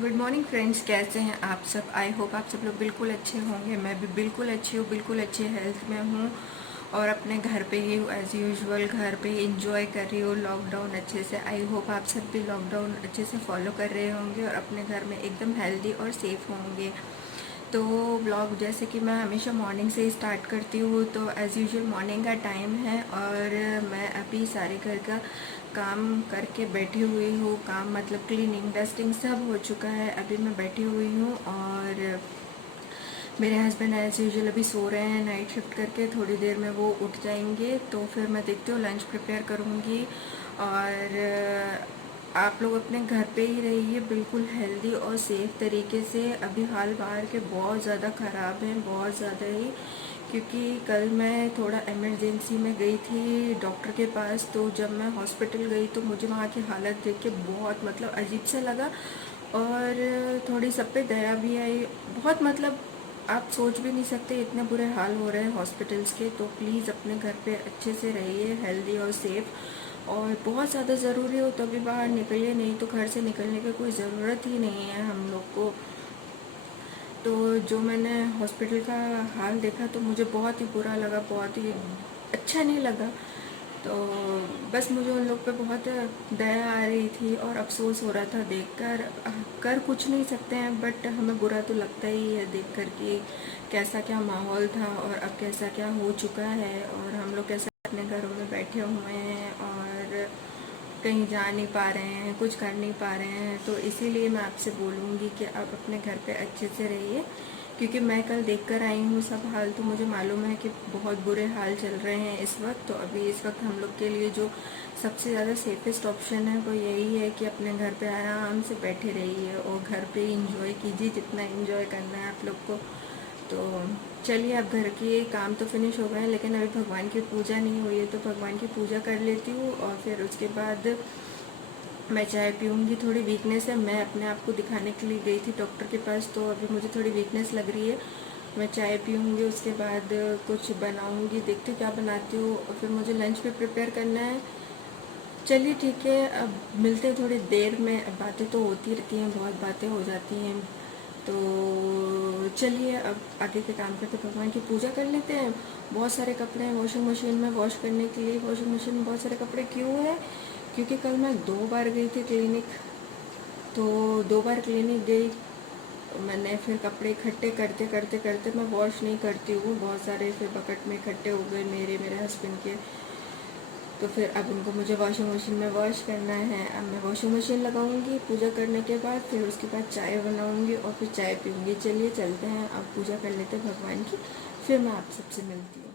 Good morning friends, कैसे हैं आप सब। आई होप आप सब लोग बिल्कुल अच्छे होंगे। मैं भी बिल्कुल अच्छी हूँ, बिल्कुल अच्छी हेल्थ में हूँ और अपने घर पे ही हूँ एज़ यूजुअल। घर पे ही इंजॉय कर रही हूँ लॉकडाउन अच्छे से। आई होप आप सब भी लॉकडाउन अच्छे से फॉलो कर रहे होंगे और अपने घर में एकदम हेल्दी और सेफ़ होंगे। तो ब्लॉग जैसे कि मैं हमेशा मॉर्निंग से ही स्टार्ट करती हूँ, तो एज़ यूजुअल मॉर्निंग का टाइम है और मैं अभी सारे घर का काम करके बैठी हुई हूँ। काम मतलब क्लीनिंग डस्टिंग सब हो चुका है। अभी मैं बैठी हुई हूँ और मेरे हस्बैंड एज़ यूजुअल अभी सो रहे हैं नाइट शिफ्ट करके। थोड़ी देर में वो उठ जाएंगे तो फिर मैं देखती हूँ लंच प्रिपेयर करूँगी। और आप लोग अपने घर पे ही रहिए बिल्कुल हेल्दी और सेफ तरीके से। अभी हाल बाहर के बहुत ज़्यादा ख़राब हैं, बहुत ज़्यादा ही। क्योंकि कल मैं थोड़ा इमरजेंसी में गई थी डॉक्टर के पास, तो जब मैं हॉस्पिटल गई तो मुझे वहाँ की हालत देख के बहुत मतलब अजीब सा लगा और थोड़ी सब पे दया भी आई। बहुत मतलब आप सोच भी नहीं सकते इतने बुरे हाल हो रहे हैं हॉस्पिटल्स के। तो प्लीज़ अपने घर पे अच्छे से रहिए हेल्दी और सेफ। और बहुत ज़्यादा ज़रूरी हो तभी बाहर निकलिए, नहीं तो घर से निकलने की कोई ज़रूरत ही नहीं है हम लोग को। तो जो मैंने हॉस्पिटल का हाल देखा तो मुझे बहुत ही बुरा लगा, बहुत ही अच्छा नहीं लगा। तो बस मुझे उन लोग पे बहुत दया आ रही थी और अफसोस हो रहा था देखकर। कर कुछ नहीं सकते हैं बट हमें बुरा तो लगता ही है देख कर कि कैसा क्या माहौल था और अब कैसा क्या हो चुका है और हम लोग कैसे अपने घरों में बैठे हुए हैं और कहीं जा नहीं पा रहे हैं, कुछ कर नहीं पा रहे हैं। तो इसीलिए मैं आपसे बोलूँगी कि आप अपने घर पे अच्छे से रहिए। क्योंकि मैं कल देख कर आई हूँ सब हाल, तो मुझे मालूम है कि बहुत बुरे हाल चल रहे हैं इस वक्त। तो अभी इस वक्त हम लोग के लिए जो सबसे ज़्यादा सेफेस्ट ऑप्शन है वो यही है कि अपने घर पे आराम से बैठे रहिए और घर पे ही इंजॉय कीजिए जितना इंजॉय करना है आप लोग को। तो चलिए, अब घर के काम तो फिनिश हो गए हैं लेकिन अभी भगवान की पूजा नहीं हुई है, तो भगवान की पूजा कर लेती हूँ और फिर उसके बाद मैं चाय पीऊँगी। थोड़ी वीकनेस है, मैं अपने आप को दिखाने के लिए गई थी डॉक्टर के पास, तो अभी मुझे थोड़ी वीकनेस लग रही है। मैं चाय पीऊँगी, उसके बाद कुछ बनाऊँगी, देखती हूँ क्या बनाती हूँ और फिर मुझे लंच भी प्रिपेयर करना है। चलिए ठीक है, अब मिलते हैं थोड़ी देर में। अब बातें तो होती रहती हैं, बहुत बातें हो जाती हैं। तो चलिए अब आगे के काम पे तो भगवान की पूजा कर लेते हैं। बहुत सारे कपड़े हैं वॉशिंग मशीन में वॉश करने के लिए। वॉशिंग मशीन में बहुत सारे कपड़े क्यों है, क्योंकि कल मैं 2 बार गई थी क्लिनिक। तो 2 बार क्लिनिक गई मैंने, फिर कपड़े इकट्ठे करते करते करते मैं वॉश नहीं करती हूँ, बहुत सारे फिर बकेट में इकट्ठे हो गए मेरे हस्बैंड के। तो फिर अब उनको मुझे वॉशिंग मशीन में वॉश करना है। अब मैं वॉशिंग मशीन लगाऊंगी पूजा करने के बाद, फिर उसके बाद चाय बनाऊंगी और फिर चाय पीऊँगी। चलिए चलते हैं, अब पूजा कर लेते हैं भगवान की, फिर मैं आप सबसे मिलती हूँ।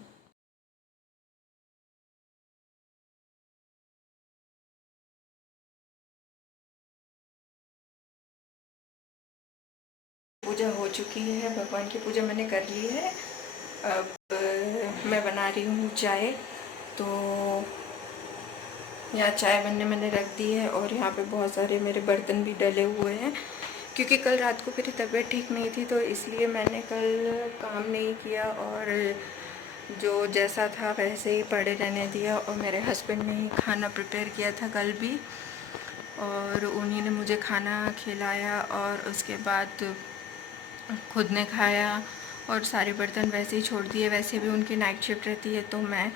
पूजा हो चुकी है, भगवान की पूजा मैंने कर ली है। अब मैं बना रही हूँ चाय। तो यहाँ चाय बनने मैंने रख दी है और यहाँ पे बहुत सारे मेरे बर्तन भी डले हुए हैं, क्योंकि कल रात को मेरी तबीयत ठीक नहीं थी तो इसलिए मैंने कल काम नहीं किया और जो जैसा था वैसे ही पड़े रहने दिया। और मेरे हस्बैंड ने ही खाना प्रिपेयर किया था कल भी और उन्हीं ने मुझे खाना खिलाया और उसके बाद खुद ने खाया और सारे बर्तन वैसे ही छोड़ दिए। वैसे भी उनकी नाइट शिफ्ट रहती है तो मैं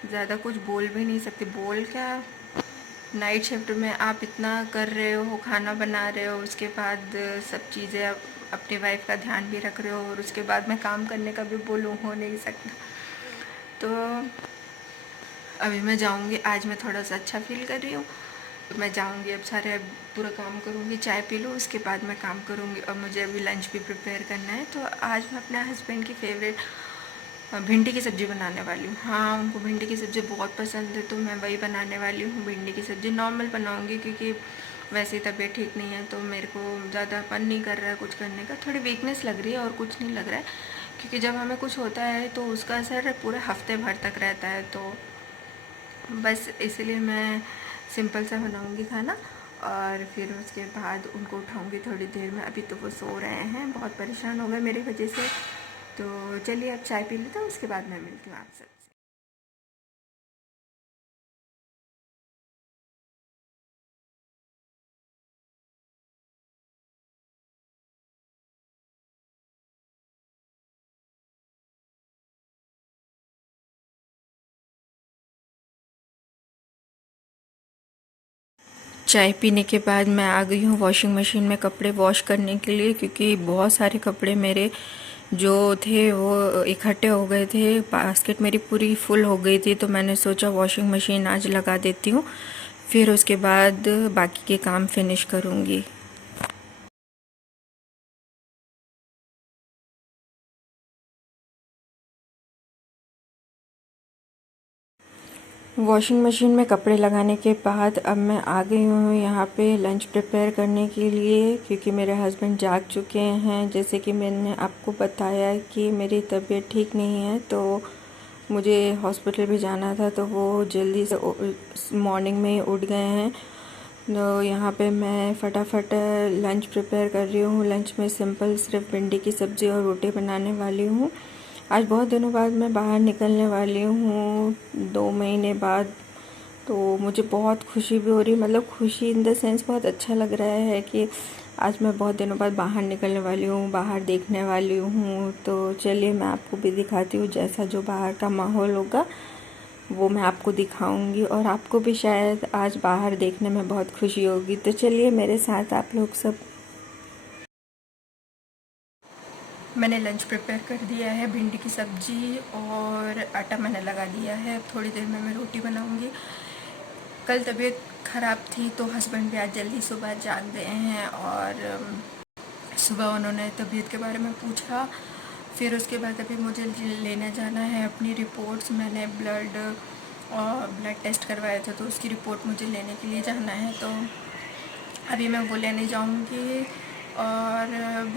ज़्यादा कुछ बोल भी नहीं सकती। बोल क्या, नाइट शिफ्ट में आप इतना कर रहे हो, खाना बना रहे हो, उसके बाद सब चीज़ें अपनी वाइफ का ध्यान भी रख रहे हो और उसके बाद मैं काम करने का भी बोलूँ, हो नहीं सकता। तो अभी मैं जाऊँगी, आज मैं थोड़ा सा अच्छा फील कर रही हूँ। मैं जाऊँगी अब सारे पूरा काम करूँगी, चाय पी लूँ, उसके बाद मैं काम करूँगी और मुझे अभी लंच भी प्रिपेयर करना है। तो आज मैं अपने हस्बैंड की फेवरेट भिंडी की सब्ज़ी बनाने वाली हूँ। हाँ, उनको भिंडी की सब्ज़ी बहुत पसंद है तो मैं वही बनाने वाली हूँ। भिंडी की सब्ज़ी नॉर्मल बनाऊँगी क्योंकि वैसे ही तबीयत ठीक नहीं है तो मेरे को ज़्यादा मन नहीं कर रहा है कुछ करने का। थोड़ी वीकनेस लग रही है और कुछ नहीं लग रहा है, क्योंकि जब हमें कुछ होता है तो उसका असर पूरे हफ्ते भर तक रहता है। तो बस इसलिए मैं सिंपल सा बनाऊँगी खाना और फिर उसके बाद उनको उठाऊँगी थोड़ी देर में। अभी तो वो सो रहे हैं, बहुत परेशान हो गए मेरी वजह से। तो चलिए अब चाय पी लेते हैं, उसके बाद मैं मिलती हूँ आपसे। चाय पीने के बाद मैं आ गई हूँ वॉशिंग मशीन में कपड़े वॉश करने के लिए, क्योंकि बहुत सारे कपड़े मेरे जो थे वो इकट्ठे हो गए थे। बास्केट मेरी पूरी फुल हो गई थी, तो मैंने सोचा वॉशिंग मशीन आज लगा देती हूँ, फिर उसके बाद बाकी के काम फिनिश करूँगी। वॉशिंग मशीन में कपड़े लगाने के बाद अब मैं आ गई हूँ यहाँ पे लंच प्रिपेयर करने के लिए, क्योंकि मेरे हस्बैंड जाग चुके हैं। जैसे कि मैंने आपको बताया कि मेरी तबीयत ठीक नहीं है, तो मुझे हॉस्पिटल भी जाना था, तो वो जल्दी से मॉर्निंग में ही उठ गए हैं। तो यहाँ पे मैं फटाफट लंच प्रिपेयर कर रही हूँ। लंच में सिंपल सिर्फ भिंडी की सब्ज़ी और रोटी बनाने वाली हूँ। आज बहुत दिनों बाद मैं बाहर निकलने वाली हूँ, 2 महीने बाद। तो मुझे बहुत खुशी भी हो रही, मतलब खुशी इन द सेंस बहुत अच्छा लग रहा है कि आज मैं बहुत दिनों बाद बाहर निकलने वाली हूँ, बाहर देखने वाली हूँ। तो चलिए मैं आपको भी दिखाती हूँ, जैसा जो बाहर का माहौल होगा वो मैं आपको दिखाऊंगी, और आपको भी शायद आज बाहर देखने में बहुत खुशी होगी। तो चलिए मेरे साथ आप लोग सब। मैंने लंच प्रिपेयर कर दिया है, भिंडी की सब्ज़ी और आटा मैंने लगा दिया है। थोड़ी देर में मैं रोटी बनाऊंगी। कल तबीयत ख़राब थी, तो हस्बैंड भी आज जल्दी सुबह जाग गए हैं, और सुबह उन्होंने तबीयत के बारे में पूछा। फिर उसके बाद अभी मुझे लेने जाना है अपनी रिपोर्ट्स। मैंने ब्लड टेस्ट करवाया था, तो उसकी रिपोर्ट मुझे लेने के लिए जाना है। तो अभी मैं वो लेने जाऊंगी, और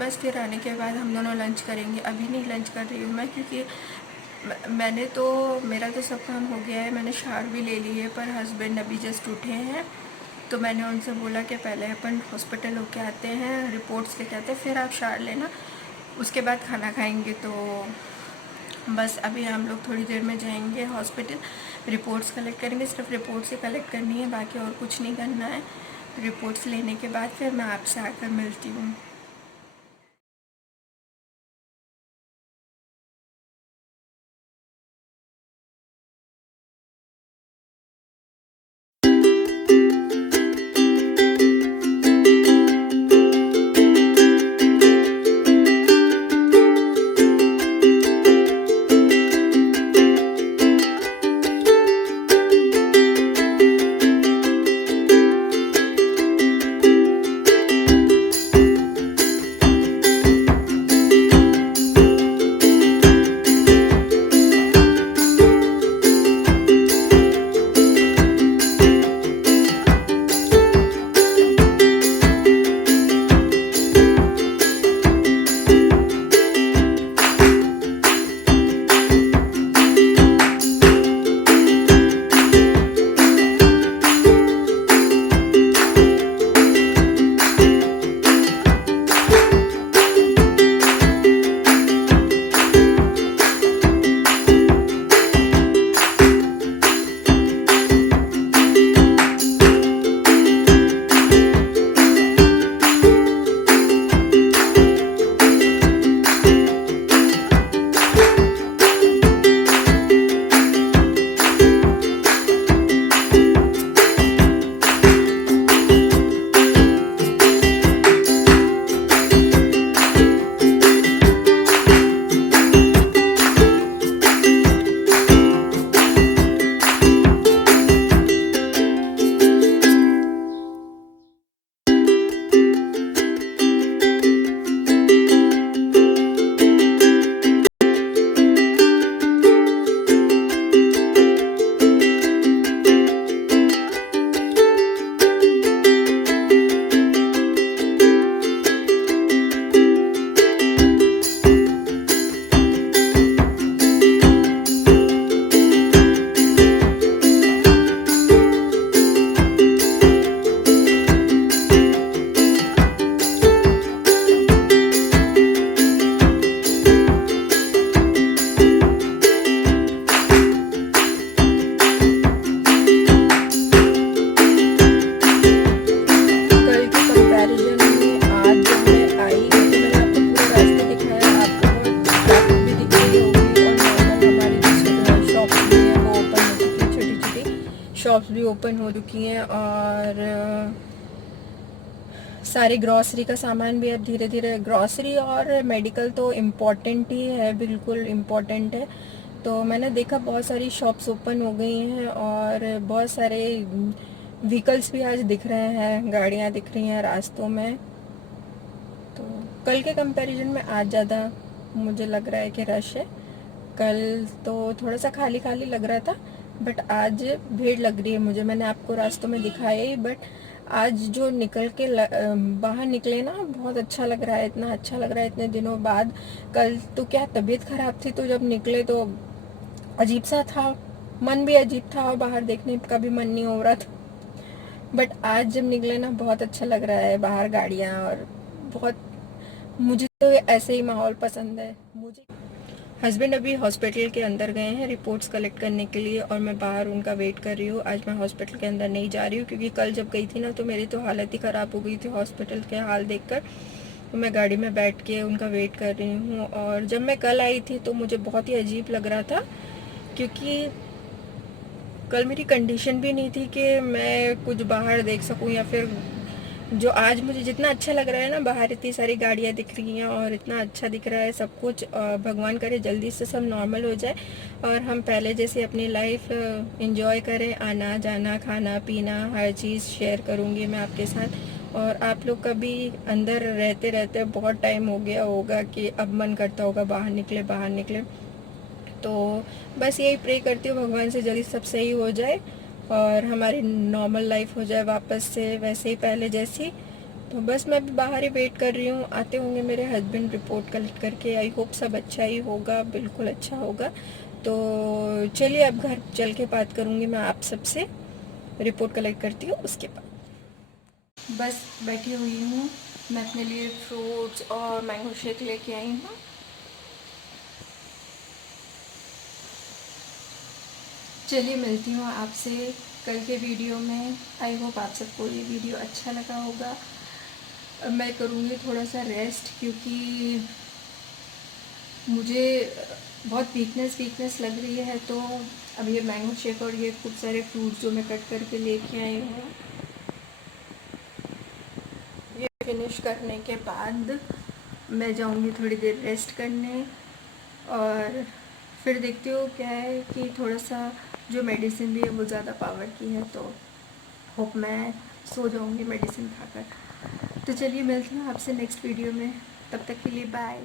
बस फिर आने के बाद हम दोनों लंच करेंगे। अभी नहीं लंच कर रही हूँ मैं, क्योंकि मेरा तो सब काम हो गया है। मैंने शावर भी ले ली है, पर हस्बैंड अभी जस्ट उठे हैं, तो मैंने उनसे बोला कि पहले अपन हॉस्पिटल होके आते हैं, रिपोर्ट्स लेके आते हैं, फिर आप शावर लेना, उसके बाद खाना खाएंगे। तो बस अभी हम लोग थोड़ी देर में जाएंगे हॉस्पिटल, रिपोर्ट्स कलेक्ट करेंगे। सिर्फ रिपोर्ट्स ही कलेक्ट करनी है, बाकी और कुछ नहीं करना है। रिपोर्ट्स लेने के बाद फिर मैं आपसे आकर मिलती हूँ। शॉप्स भी ओपन हो चुकी हैं, और सारी ग्रॉसरी का सामान भी अब धीरे धीरे, ग्रॉसरी और मेडिकल तो इम्पोर्टेंट ही है, बिल्कुल इम्पोर्टेंट है। तो मैंने देखा बहुत सारी शॉप्स ओपन हो गई हैं और बहुत सारे व्हीकल्स भी आज दिख रहे हैं, गाड़ियाँ दिख रही हैं रास्तों में। तो कल के कंपैरिजन में आज ज़्यादा मुझे लग रहा है कि रश है। कल तो थोड़ा सा खाली खाली लग रहा था, बट आज भीड़ लग रही है मुझे। मैंने आपको रास्तों में दिखाया ही, बट आज जो निकल के बाहर निकले ना, बहुत अच्छा लग रहा है, इतना अच्छा लग रहा है इतने दिनों बाद। कल तो क्या तबीयत खराब थी, तो जब निकले तो अजीब सा था, मन भी अजीब था और बाहर देखने का भी मन नहीं हो रहा था। बट आज जब निकले ना, बहुत अच्छा लग रहा है, बाहर गाड़ियाँ और बहुत, मुझे तो ऐसे ही माहौल पसंद है मुझे। हस्बैंड अभी हॉस्पिटल के अंदर गए हैं रिपोर्ट्स कलेक्ट करने के लिए, और मैं बाहर उनका वेट कर रही हूँ। आज मैं हॉस्पिटल के अंदर नहीं जा रही हूँ, क्योंकि कल जब गई थी ना, तो मेरी तो हालत ही ख़राब हो गई थी हॉस्पिटल के हाल देखकर। तो मैं गाड़ी में बैठ के उनका वेट कर रही हूँ। और जब मैं कल आई थी तो मुझे बहुत ही अजीब लग रहा था, क्योंकि कल मेरी कंडीशन भी नहीं थी कि मैं कुछ बाहर देख सकूं, या फिर जो आज मुझे जितना अच्छा लग रहा है ना, बाहर इतनी सारी गाड़ियाँ दिख रही हैं और इतना अच्छा दिख रहा है सब कुछ। भगवान करे जल्दी से सब नॉर्मल हो जाए और हम पहले जैसे अपनी लाइफ एंजॉय करें। आना जाना खाना पीना हर चीज़ शेयर करूँगी मैं आपके साथ। और आप लोग का भी अंदर रहते रहते बहुत टाइम हो गया होगा कि अब मन करता होगा बाहर निकले बाहर निकले। तो बस यही प्रे करती हूँ भगवान से जल्दी सब सही हो जाए और हमारी नॉर्मल लाइफ हो जाए वापस से वैसे ही पहले जैसी। तो बस मैं भी बाहर ही वेट कर रही हूँ, आते होंगे मेरे हस्बैंड रिपोर्ट कलेक्ट करके। आई होप सब अच्छा ही होगा, बिल्कुल अच्छा होगा। तो चलिए अब घर चल के बात करूँगी मैं आप सबसे, रिपोर्ट कलेक्ट करती हूँ उसके बाद। बस बैठी हुई हूँ, मैं अपने लिए फ्रूट्स और मैंगो शेक लेके आई हूँ। चलिए मिलती हूँ आपसे कल के वीडियो में। आई होप आप सबको ये वीडियो अच्छा लगा होगा। अब मैं करूँगी थोड़ा सा रेस्ट, क्योंकि मुझे बहुत वीकनेस लग रही है। तो अब ये मैंगो शेक और ये खूब सारे फ्रूट्स जो मैं कट करके लेके आई हूँ, ये फिनिश करने के बाद मैं जाऊँगी थोड़ी देर रेस्ट करने। और फिर देखती हूँ क्या है कि थोड़ा सा जो मेडिसिन भी है वो ज़्यादा पावर की है, तो होप मैं सो जाऊँगी मेडिसिन खाकर। तो चलिए मिलती हूँ आपसे नेक्स्ट वीडियो में, तब तक के लिए बाय।